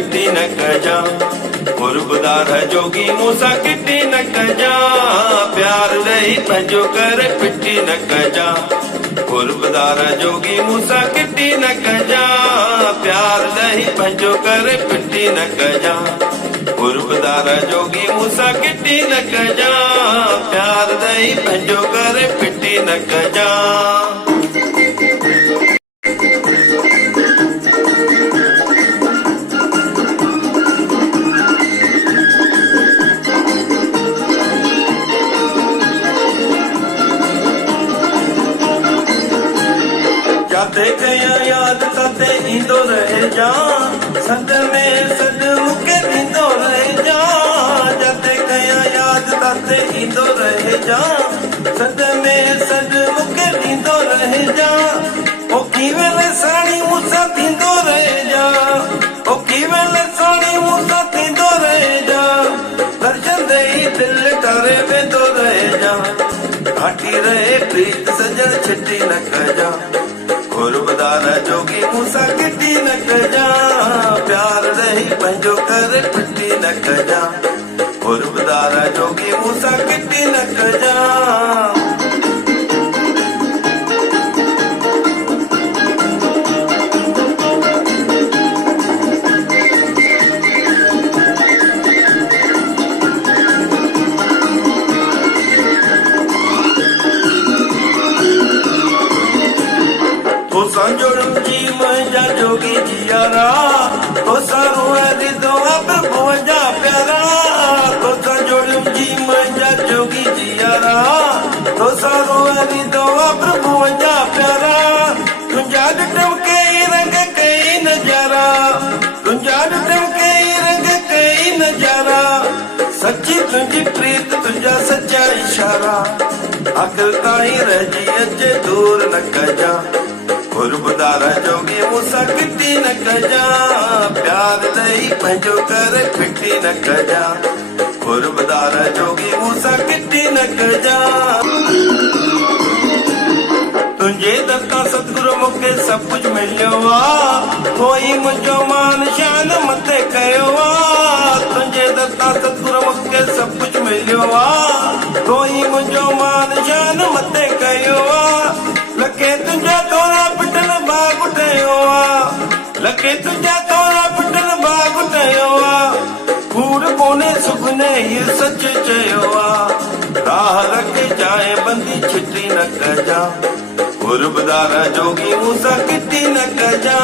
पिटी न कजा। गुरबदार जोगी मूसा किटी न कजा, प्यार दही पंजो कर पिटी न कजा। गुरबदार जोगी मूसा किटी न कजा, प्यार दही पंजो कर पिटी न कजा। गुरबदार जोगी मूसा किटी न कजा, प्यार दही पंजो कर पिटी न कजा। जाते गया याद ताते इंदो रहे जा, सद में सद मुके इंदो रहे जा। जाते गया याद ताते इंदो रहे जा, सद में सद मुके इंदो रहे जा। ओ कीवेले साणी मूसा इंदो रहे जा, ओ कीवेले साणी मूसा इंदो रहे जा। दर्शन दे दिल तारे में दो रहे जा, घाटी रहे प्रीत सजन छिट्टी न कजा। गुरबदार जोगी मूसा किटी न कजा, प्यार दही पंजो कर पिटी न कजा। गुरबदार जोगी मूसा किटी न कजा। संजोड़म जी मुंहिंजा जोगी जियारा, तो सारो रिदो प्रभु जा प्यारा। तो संजोड़म जी मुंहिंजा जोगी जियारा, तो सारो रिदो प्रभु जा प्यारा। तुंहिंजा ॾिठम कई रंग कई नजारा, तुंहिंजा ॾिठम कई रंग कई नजारा। सच्ची तुंहिंजी प्रीत तुंहिंजा सच्चा इशारा, आख़िर ताईं रहिजी अचे दूर न कजा। गुरबदार जोगी मूसा किटी न कजा, प्यार दही पंजो कर पिटी न कजा। गुरबदार जोगी मूसा किटी न कजा। तुंहिंजे दत्ता सतगुरु मूंखे सभु कुझु मिलियो आ, कोई मुंहिंजो मान शान मथे कयो आ। तुंहिंजे दत्ता सतगुरु मूंखे सभु कुझु मिलियो आ, कोई मुंहिंजो मान शान मथे कयो आ। लखे तुंहिंजा तोरा पिटल बाग उठयो आ, लखे तुंहिंजा तोरा पिटल बाग उठयो आ। कूड़ कोने सुखने इहो सच चयो आ, राह रखे जाए बंदी छिटी न कजा। गुरबदार जोगी मूसा किटी न कजा,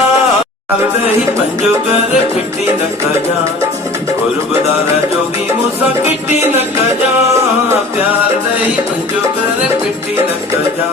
दही पंजो कर पिटी न कजा। गुरबदार जोगी मूसा किटी न कजा, प्यार दही पंजो कर पिटी न कजा।